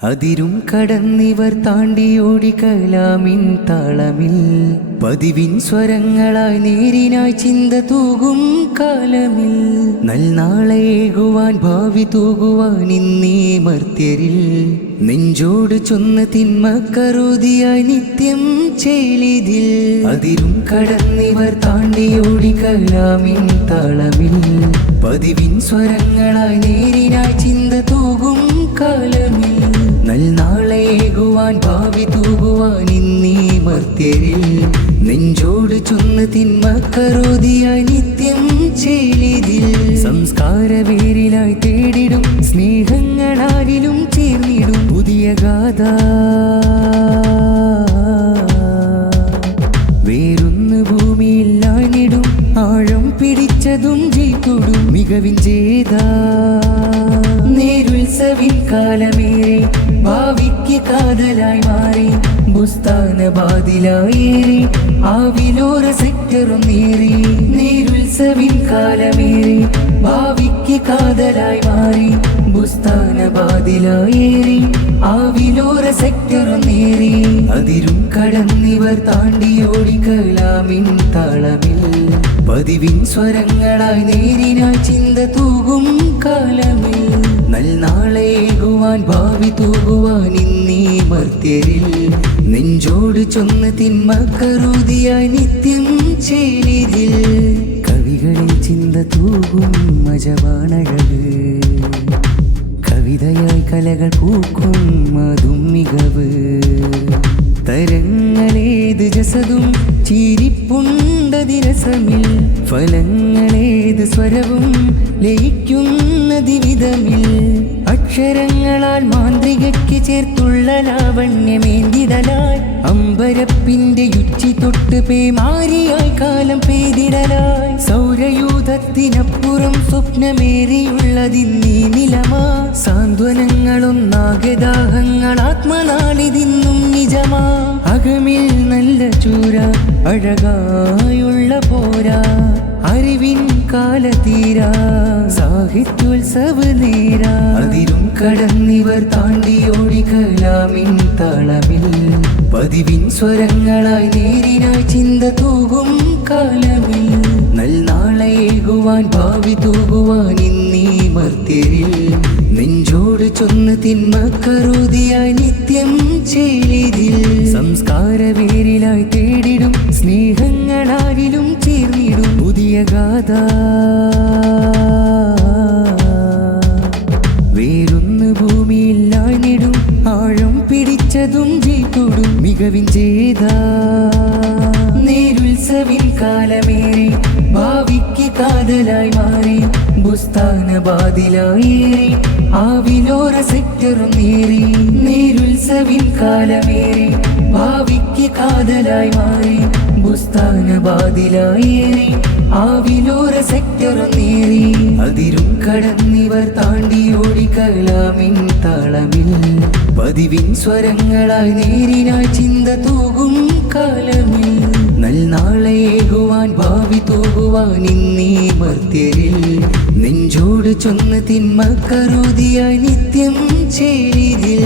അതിരും കടന്നിവർ താണ്ടിയോടി calamine താളമിൽ പതിവിൻ സ്വരങ്ങളായി നേരിനായി ചിന്ത തൂകും കാലമിൽ നൽനാളേകുവാൻ ഭാവി തൂകുവാൻ ഇന്നീ മർത്യരിൽ നെഞ്ചോട് ചൊന്ന് തിന്മക്കറുതിയായി നിത്യം ചേലിതിൽ അതിരും കടന്നിവർ താണ്ടിയോടി കലാമിൻ താളമിൽ പതിവിൻ സ്വരങ്ങളായി നേരിനായി ചിന്ത തൂകും കാലമിൽ നൽനാളേകുവാൻ ഭാവി തൂകുവാൻ ഇന്നീ മർത്യരിൽ നെഞ്ചോട് ചൊന്ന് തിന്മക്കറുതിയായി നിത്യം ചേലിതിൽ സംസ്കാരവേരിലായി തേടിടും സ്നേഹങ്ങളാരിലും ചേർന്നിടും പുതിയ ഗാഥ വേറൊന്ന് ഭൂമിയിൽ ആണിടും ആഴം പിടിച്ചതും ജീതൊടും മികവിൻ ചെയ്ത നേരുത്സവിൻ കാലമേറെ ഭാവിക്ക് കാതലായി മാറി ബുസ്താനബാദിലായേറി ആവിലോര സെക്ടറും നേറി നേരുത്സവിൻ കാലമേറെ ഭാവിക്ക് കാതലായി മാറി ബുസ്താനബാദിലായേറി ആവിലോര സെക്ടറും നേറി അതിരും കടന്നിവർ താണ്ടിയോടി കലാമിൻ താളമിൽ പതിവിൻ സ്വരങ്ങളായി നേരിനായി ചിന്ത തൂകും കാലമിൽ നൽനാളേകുവാൻ ഭാവി തൂകുവാൻ ഇന്നീ മർത്യരിൽ നെഞ്ചോട് ചൊന്ന് തിന്മക്കറുതിയായി നിത്യം ചേലിതിൽ കവികളിൽ ചിന്ത തൂകും മജവാണഴക് കവിതയായി കലകൾ പൂക്കും അതും മികവ് തരങ്ങളേത് ജസതും ചീരിപ്പുണ്ടതിരസമിൽ ഫലങ്ങളേത് സ്വരവും ലയിക്കുന്നതിവിധമിൽ അക്ഷരങ്ങളാൽ മാന്ത്രികയ്ക്ക് ചേർത്തുള്ള ലാവണ്യമേന്തിടലായി അമ്പരപ്പിന്റെ യുച്ചി തൊട്ട് പേമാരിയായി കാലം പെയ്തിടലായി സൗരയൂഥത്തിനപ്പുറം സ്വപ്നമേറിയുള്ളതിന്നീ നിലമാ സാന്ത്വനങ്ങളൊന്നാകെ ദാഹങ്ങൾ ആത്മനാളിതിന്നും നിജമാ അകമിൽ നല്ല ചൂര അഴകായുള്ള പോരാ അറിവിൻ കാലതീരാ സാഹിത്യോത്സവ നേരാ അതിരും കടന്നിവർ താണ്ടിയോടി കലാമിൻ താളമിൽ പതിവിൻ സ്വരങ്ങളായി നേരിനായി ചിന്ത തൂകും കാലമിൽ നൽനാളേകുവാൻ ഭാവി തൂകുവാൻ ഇന്നീ മർത്യരിൽ നെഞ്ചോട് ചൊന്ന് തിന്മക്കറുതിയായി നിത്യം ചേലിതിൽ സംസ്കാരവേരിലായി തേടിടും സ്നേഹങ്ങളാരിലും ചേർന്നിടും പുതിയ ഗാഥ വേറൊന്ന് ഭൂമിയിൽ ആണിടും ആഴം പിടിച്ചതും ജീതൊടും മികവിൻ ചെയ്ത നേരുത്സവിൻ കാലമേറെ ഭാവിക്ക് കാതലായി മാറി ബുസ്താനബാദിലായേറി ആവിലോര സെക്ടറും നേറി നേരുത്സവിൻ കാലമേറെ ഭാവിക്ക് കാതലായി മാറി ബുസ്താനബാദിലായേറി ആവിലോര സെക്ടറും നേറി അതിരും കടന്നിവർ താണ്ടിയോടി കലാമിൻ താളമിൽ പതിവിൻ സ്വരങ്ങളായി നേരിനായി ചിന്ത തൂകും കാലമിൽ നൽനാളേകുവാൻ ഭാവി തൂകുവാൻ ഇന്നീ മർത്യരിൽ നെഞ്ചോട് ചൊന്ന് തിന്മക്കറുതിയായി നിത്യം ചേലിതിൽ